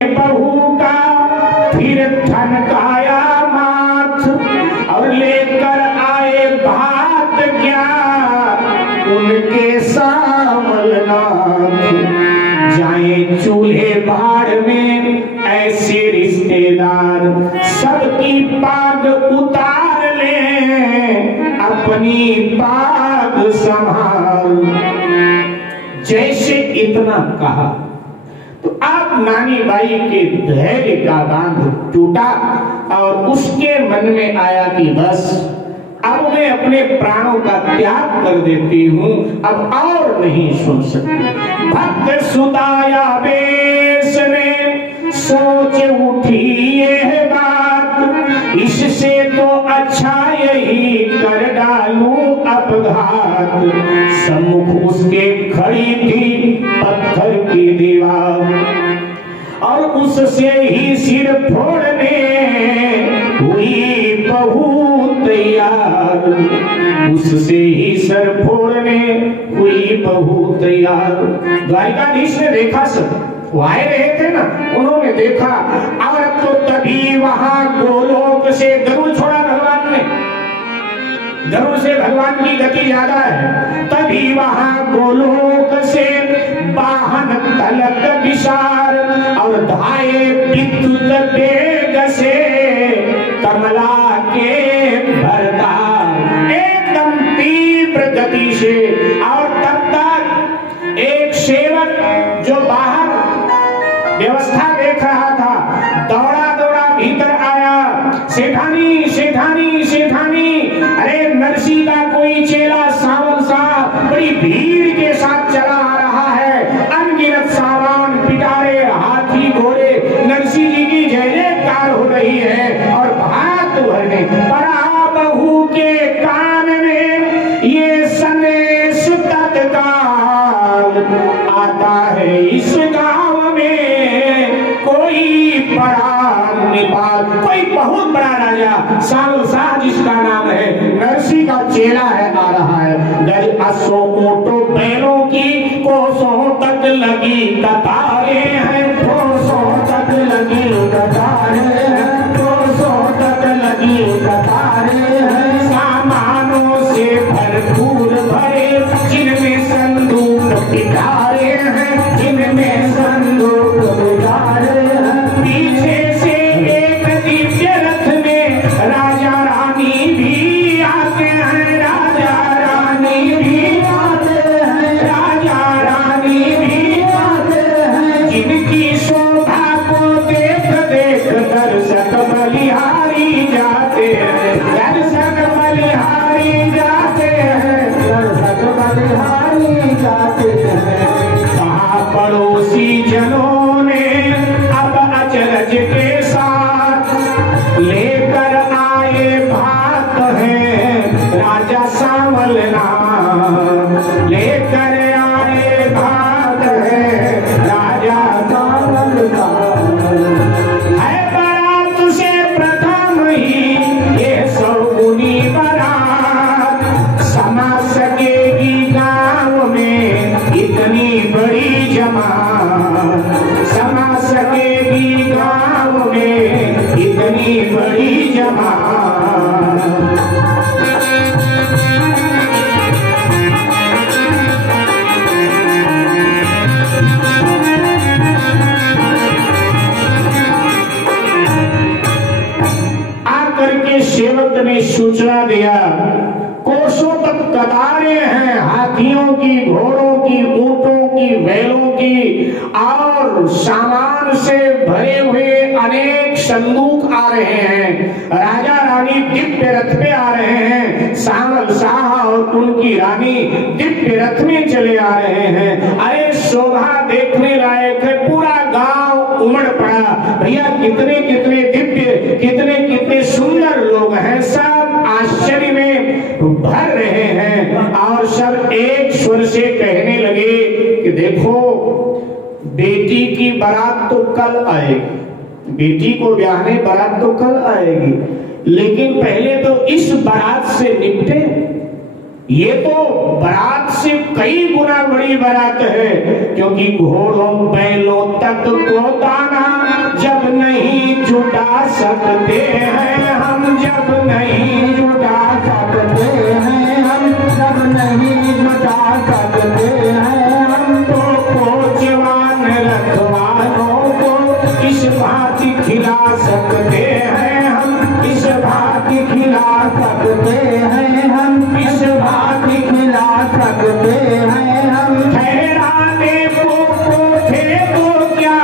बहू का फिर ठनकाया माथ और लेकर आए भात क्या उनके सामलनाथ। जाए चूल्हे भाड़ में ऐसे रिश्तेदार, सबकी पाग उतार ले अपनी पाग संभाल। जैसे इतना कहा तो अब नानी बाई के धैर्य का बांध टूटा और उसके मन में आया कि बस अब मैं अपने प्राणों का त्याग कर देती हूँ, अब और नहीं सुन सकती। भक्त सुदाया बेस ने सोच उठी ये बात, इससे तो अच्छा यही कर डालूं अपघात। सम्मुख उसके खड़ी थी पत्थर की दीवार और उससे ही सिर फोड़ने हुई बहू तैयार। उससे ही सर फोड़ने हुई बहू तैयार। द्वारिकाधीश ने देखा सब, वो आए रहे थे ना, उन्होंने देखा। और तो तभी वहां गोलोक से गरुड़ छोड़ा भगवान ने, गरुड़ से भगवान की गति ज्यादा है। तभी वहां गोलोक से वाहन तलक विशार और धाये विद्युत वेग से कमला के भरतार, एकदम तीव्र गति से। और तब तक एक सेवक जो बाहर व्यवस्था देख रहा था दौड़ा दौड़ा भीतर आया। सेठानी सेठानी सेठानी, अरे नरसी का कोई चेला सावन सा बड़ी भीड़ के साथ चला आ रहा है, अनगिनत सामान पिटारे हाथी घोड़े, नरसी जी की जय जयकार हो रही है और भात भरने पड़ा बहू के कान में ये संदेश तत्काल आता है। इस गांव में कोई बड़ा नेपाल, कोई बहुत बड़ा राजा साल शाह जिसका नाम है, नरसी का चेला है, आ रहा है। गज असो मोटो बैलों की कोसों तक लगी कतारें हैं, कोसों तक लगी कतारें हैं, कोसों तक लगी कतारें हैं। सामानों से भरपूर भरे जिनमें संदूक पिटारे हैं, जिनमें संदूक पिटारे हैं। पीछे से एक दिव्य रथ में राजा रानी भी आते हैं, राजा रानी भी आते हैं, राजा रानी भी आते हैं। जिनकी शोभा को देख देख दर्शक बलिहारी जाते हैं, दर्शक बलिहारी जाते हैं, दर्शक बलिहारी जाते हैं। कहा पड़ोसी जनों ने अब अचरज के साथ लेकर आए भात है राजा सांवलना, लेकर आए भात है राजा सांवलना। है बारात से प्रथम ही ये सौगुनी बारात, समा सकेगी गांव में इतनी बड़ी जमात, समा सकेगी गांव में इतनी बड़ी जमात। आकर के सेवक ने सूचना दिया, कोसों तक कतारें हैं, हाथियों की, घोड़ों की, ऊंटों की, बैलों की और सामान से भरे हुए अनेक संदूक आ रहे हैं। राजा रानी दिव्य रथ पे आ रहे हैं, सांवल शाह और उनकी रानी दिव्य रथ में चले आ रहे हैं। अरे शोभा देखने लायक है, पूरा गांव उमड़ पड़ा। भैया कितने कितने दिव्य, कितने कितने सुंदर लोग हैं, सब आश्चर्य में भर रहे हैं। और सब एक स्वर से कहने लगे कि देखो बेटी की बारात तो कल आएगी, बेटी को ब्याहने बारात तो कल आएगी, लेकिन पहले तो इस बारात से निपटे। ये तो बारात से कई गुना बड़ी बारात है, क्योंकि घोड़ों बैलों तक को दाना भांति खिला सकते हैं हम, इस भांति खिला सकते हैं हम, इस भांति खिला सकते हैं हम। ठहराने को थे तो क्या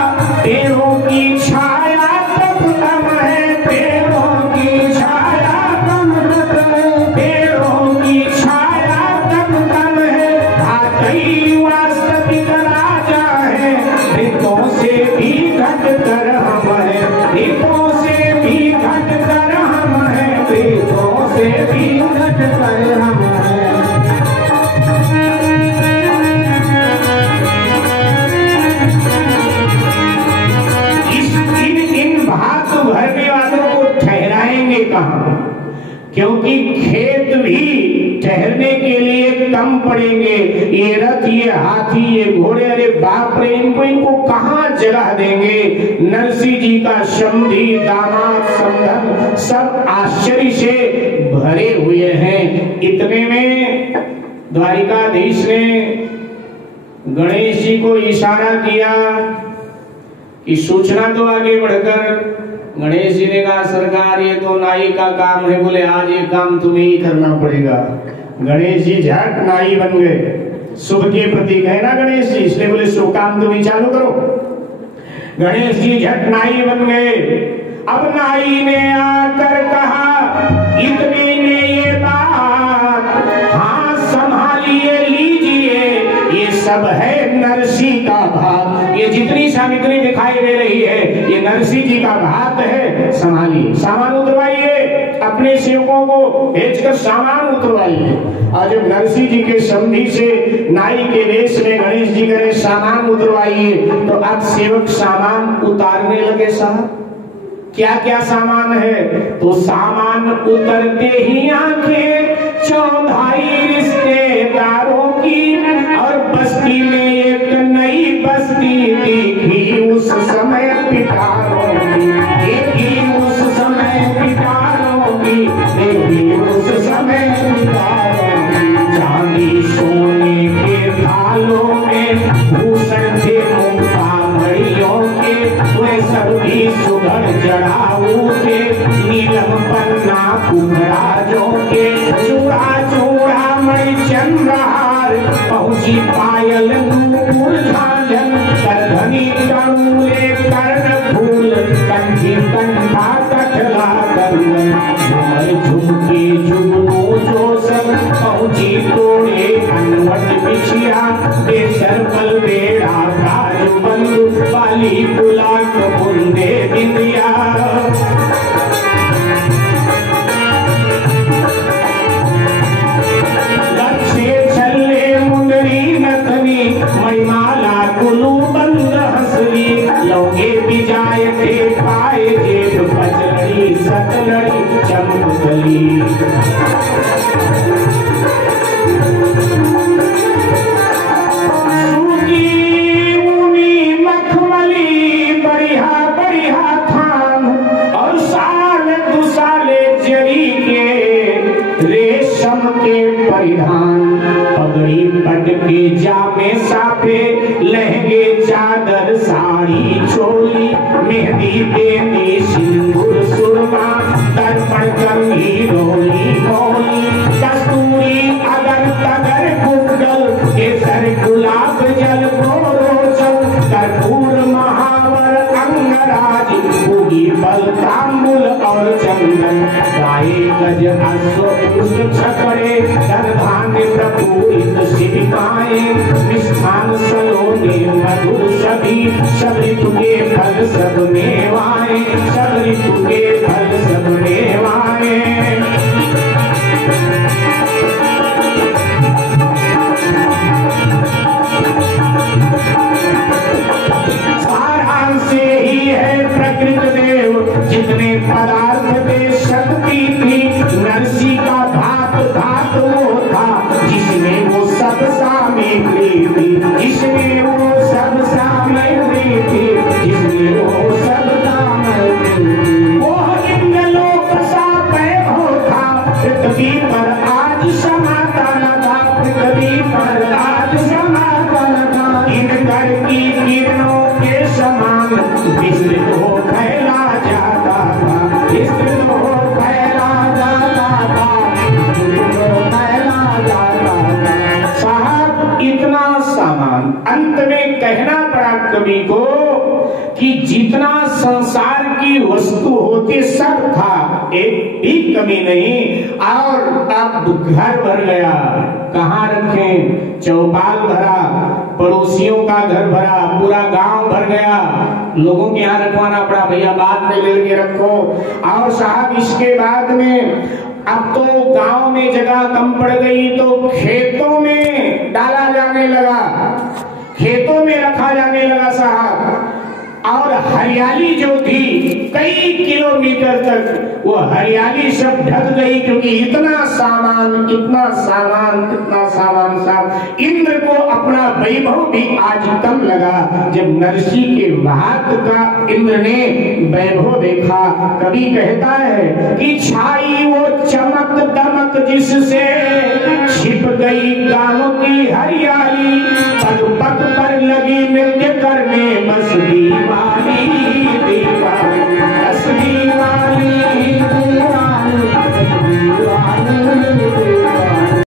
पेड़ों की छाया तब कम है, पेड़ों की छाया कम है, पेड़ों की छाया तब कम है। भाई वास्तविक राजा है, रितों से भी घट कर हम है, रितों से भी घट कर हम है, रितों से भी घट कर हम है। भात भरने वालों को ठहराएंगे कहां? क्योंकि खेत भी ठहरने के लिए कम पड़ेंगे। ये रथ, ये हाथी, ये घोड़े, अरे बाप रे, इनको कहां जगह देंगे? नरसिंह जी का समधी, दामाद, समधन सब आश्चर्य से भरे हुए हैं। इतने में द्वारिकाधीश ने गणेश जी को इशारा किया कि सूचना तो आगे बढ़कर। गणेश जी ने कहा सरकार ये तो नाई का काम है। बोले आज ये काम तुम्हें ही करना पड़ेगा। गणेश जी झट नाई बन गए। शुभ के प्रतीक है ना गणेश जी, इसलिए बोले शुभ काम तुम ही चालू करो। गणेश जी झट नाई बन गए। अब नाई ने आकर कहा इतने ने ये बात हाँ संभालिए लीजिए, ये सब है नरसिंह का भात। ये जितनी सामग्री दिखाई दे रही है ये नरसिंह जी का भात है, संभालिए। सामान उतरवाइए, अपने सेवकों को भेजकर सामान उतरवाइए। और जब नरसिंह जी के समधी से नाई के वेश में गणेश जी करे सामान उतरवाइए, तो अब सेवक सामान उतारने लगे। साहब क्या क्या सामान है? तो सामान उतरते ही आंखें चौधाई रिश्तेदारों की, और बस्ती में एक नई बस्ती देखी उस समय पिटारों की, देखी उस समय पिटारों की, देखी उस समय पिटारों की। चांदी सोने के थालों में भूषण थे मुक्ता मणियों के, वे सभी सुघड़ जड़ाऊ थे नीलम पन्ना कुमराजों के। चूड़ा चूड़ा मणि चंद्रहार पहुंची पायल नूपुर झांझन, करधनी तणूले कर्ण फूल कंठी कंठा कठला कंगन, झूमर झुमके जुगनू जो सब पहुंची तोड़े अनवट बिछिया, बेसर पल बेड़ा काज बंधु बाली बुलाक बुंदे बिंदिया। मणिमाला कुलू बंद हंसली, लौंगे बिजाय थे पाए जेब पचलड़ी सकलड़ी चमकली। सूखी ऊनी मखमली बढ़िया बढ़िया थान, और साल दुसाले जरी के रेशम के परिधान। पगड़ी पट के जामे साफे लहंगे चादर साड़ी चोली, मेहंदी बेनी सिंदूर सुरमा दर्पण कंघी रोली मौली। कस्तूरी अगर तगर कुंडल केसर गुलाब जल गोरोचन, कर्पूर महावर अंगराज पूगी बल तांबुल और चंदन। गाये गज अश्व छकड़े धन धान्य प्रपूरित सिपाए, निष्ठान सलोने मधुर सभी सब ऋतु के फल सब मेवाए, सब ऋतु के फल सब मेवाए। सारांश ही है प्रकृति देव जितने पदार्थ दे शक्ति थी, नरसिंह का भात भात वो था जिसमें वो सब सामग्री थी, जिसमें वो सब सामग्री थी, जिसमें वो सब सामग्री थी। वो इंद्रलोक सा वैभव था, पृथ्वी पर आज समाता न था, पृथ्वी पर आज समाता न था। इन घर की किरणों के समान विस्तृत हो फैला कवि को कि जितना संसार की वस्तु होती सब था, एक भी कमी नहीं, और अब घर भर गया। कहाँ रखें? चौपाल भरा, पड़ोसियों का घर भरा, पूरा गांव भर गया, लोगों के यहाँ रखवाना पड़ा, भैया बाद में लेके रखो। और साहब इसके बाद में अब तो गांव में जगह कम पड़ गई तो खेतों में डाला जाने लगा, खेतों में रखा जाने लगा साहब। और हरियाली जो थी कई किलोमीटर तक वो हरियाली सब ढक गई, क्योंकि इतना सामान साहब। इंद्र को अपना वैभव भी आज कम लगा जब नरसी के वात का इंद्र ने वैभव देखा। कवि कहता है कि छाई वो चमक दमक जिससे छिप गई गांव की हरियाली,